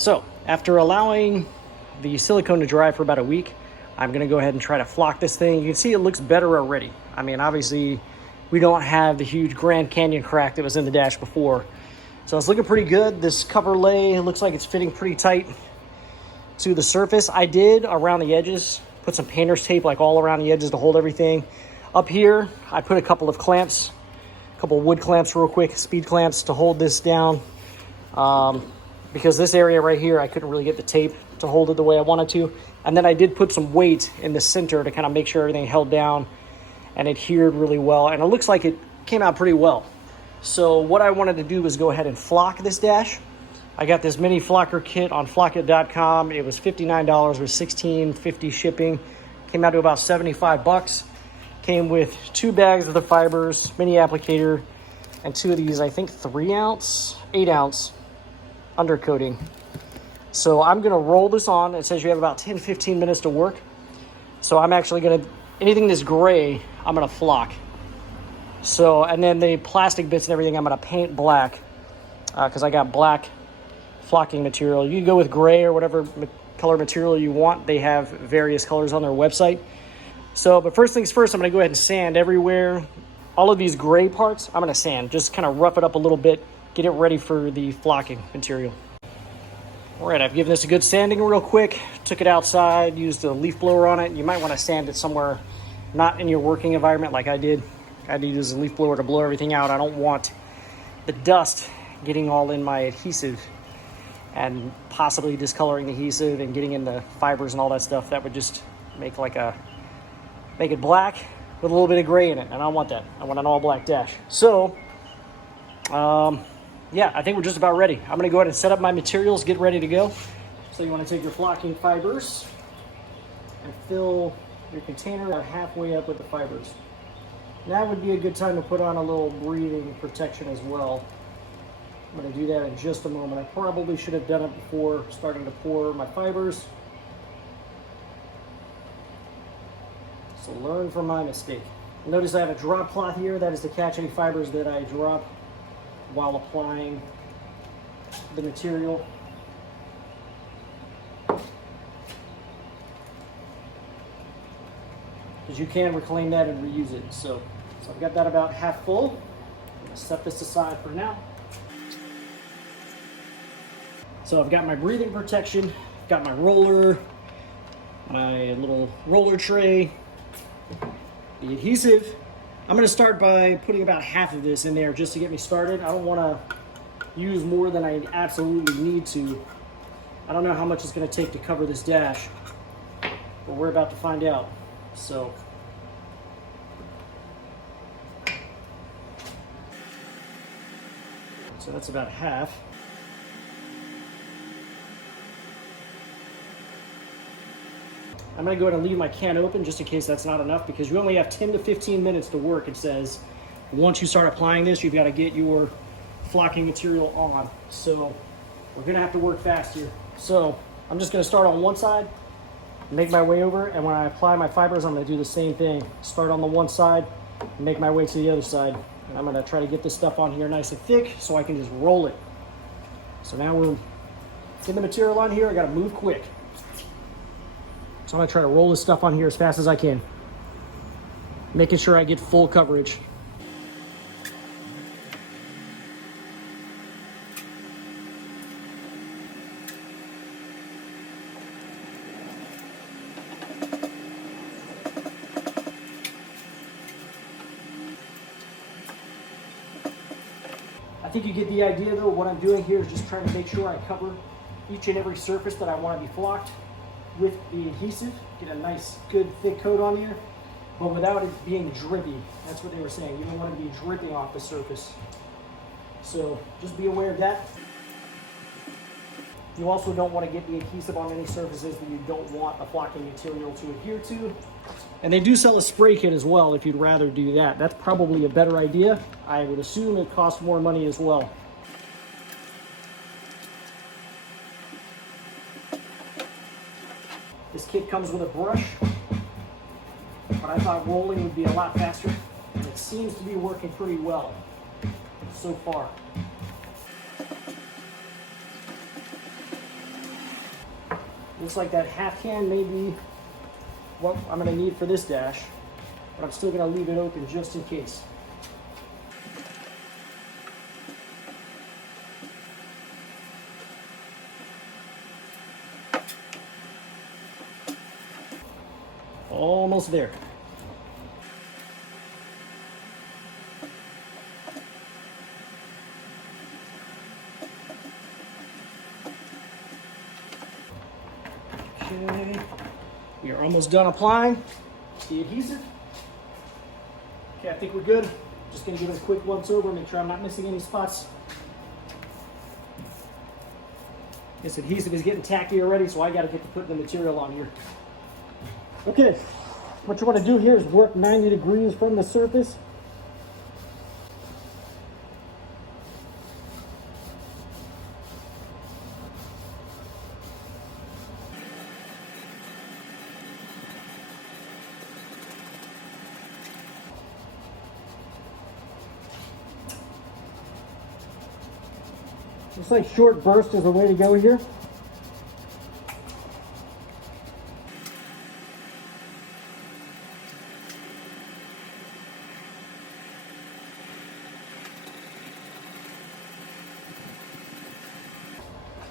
So after allowing the silicone to dry for about a week, I'm gonna go ahead and try to flock this thing. You can see it looks better already. I mean, obviously we don't have the huge Grand Canyon crack that was in the dash before. So it's looking pretty good. This cover lay looks like it's fitting pretty tight to the surface. I did around the edges, put some painter's tape like all around the edges to hold everything. Up here, I put a couple of clamps, a couple of wood clamps real quick, speed clamps to hold this down. Because this area right here, I couldn't really get the tape to hold it the way I wanted to. And then I did put some weight in the center to kind of make sure everything held down and adhered really well. And it looks like it came out pretty well. So what I wanted to do was go ahead and flock this dash. I got this mini flocker kit on flockit.com. It was $59 with $16.50 shipping. Came out to about 75 bucks. Came with 2 bags of the fibers, mini applicator, and 2 of these, I think 8 ounce undercoating. So I'm gonna roll this on. It says you have about 10-15 minutes to work. So I'm actually gonna, anything that's gray, I'm gonna flock. So, and then the plastic bits and everything, I'm gonna paint black because I got black flocking material. You can go with gray or whatever color material you want. They have various colors on their website. So, but first things first, I'm gonna go ahead and sand everywhere. All of these gray parts, I'm gonna sand, just kind of rough it up a little bit, get it ready for the flocking material. All right, I've given this a good sanding real quick, took it outside, used a leaf blower on it. You might want to sand it somewhere not in your working environment like I did. I had to use a leaf blower to blow everything out. I don't want the dust getting all in my adhesive and possibly discoloring the adhesive and getting in the fibers and all that stuff. That would just make it black with a little bit of gray in it, and I don't want that. I want an all black dash. So, yeah, I think we're just about ready. I'm gonna go ahead and set up my materials, get ready to go. So you wanna take your flocking fibers and fill your container about halfway up with the fibers. Now would be a good time to put on a little breathing protection as well. I'm gonna do that in just a moment. I probably should have done it before starting to pour my fibers. So learn from my mistake. Notice I have a drop cloth here. That is to catch any fibers that I drop while applying the material. Because you can reclaim that and reuse it. So I've got that about half full. I'm gonna set this aside for now. So I've got my breathing protection, got my roller, my little roller tray, the adhesive. I'm gonna start by putting about half of this in there just to get me started. I don't wanna use more than I absolutely need to. I don't know how much it's gonna take to cover this dash, but we're about to find out. So that's about half. I'm gonna go ahead and leave my can open just in case that's not enough, because you only have 10 to 15 minutes to work. It says once you start applying this, you've got to get your flocking material on. So we're gonna have to work fast here. So I'm just gonna start on one side, make my way over, and when I apply my fibers, I'm gonna do the same thing. Start on the one side, and make my way to the other side. And I'm gonna try to get this stuff on here nice and thick so I can just roll it. So now we're getting the material on here. I gotta move quick. So I'm gonna try to roll this stuff on here as fast as I can, making sure I get full coverage. I think you get the idea though. What I'm doing here is just trying to make sure I cover each and every surface that I want to be flocked with the adhesive, get a nice good thick coat on here, but without it being drippy. That's what they were saying. You don't want to be dripping off the surface. So just be aware of that. You also don't want to get the adhesive on any surfaces that you don't want the flocking material to adhere to. And they do sell a spray kit as well if you'd rather do that. That's probably a better idea. I would assume it costs more money as well. This kit comes with a brush, but I thought rolling would be a lot faster, and it seems to be working pretty well so far. Looks like that half can may be what I'm gonna need for this dash, but I'm still gonna leave it open just in case. Almost there. Okay, we are almost done applying the adhesive. Okay, I think we're good. Just gonna give it a quick once over, make sure I'm not missing any spots. This adhesive is getting tacky already, so I gotta get to putting the material on here. Okay, what you wanna do here is work 90 degrees from the surface. Looks like short burst is the way to go here.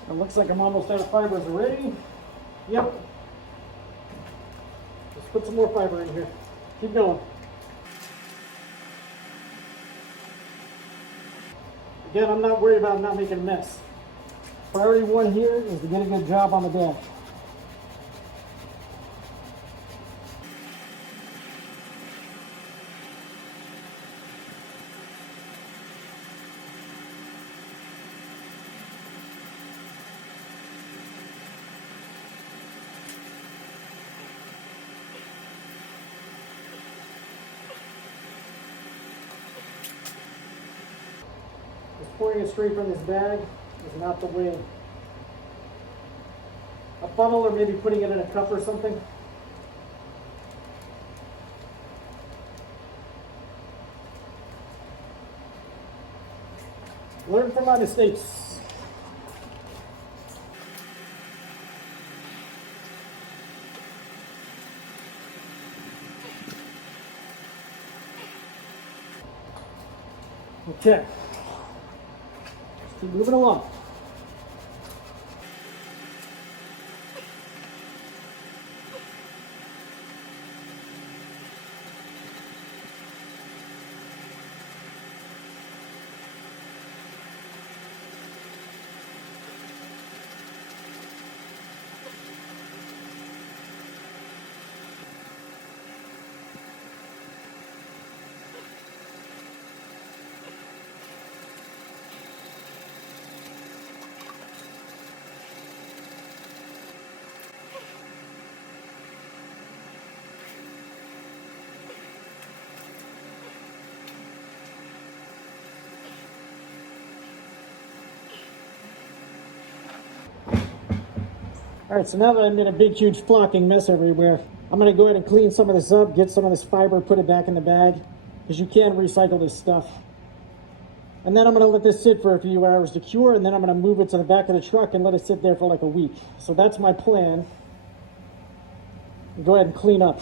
It looks like I'm almost out of fibers already. Yep. Let's put some more fiber in here. Keep going. Again, I'm not worried about not making a mess. Priority one here is to get a good job on the dash. Just pouring it straight from this bag is not the way. A funnel, or maybe putting it in a cup or something. Learn from my mistakes. Okay. Keep moving along. All right, so now that I made a big, huge flocking mess everywhere, I'm gonna go ahead and clean some of this up, get some of this fiber, put it back in the bag, because you can recycle this stuff. And then I'm gonna let this sit for a few hours to cure, and then I'm gonna move it to the back of the truck and let it sit there for like a week. So that's my plan. Go ahead and clean up.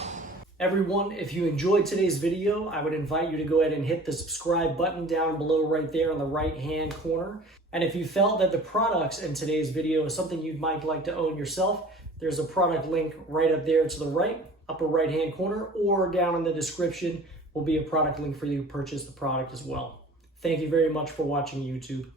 Everyone, if you enjoyed today's video, I would invite you to go ahead and hit the subscribe button down below right there on the right-hand corner. And if you felt that the products in today's video is something you might like to own yourself, there's a product link right up there to the right, upper right-hand corner, or down in the description will be a product link for you to purchase the product as well. Thank you very much for watching YouTube.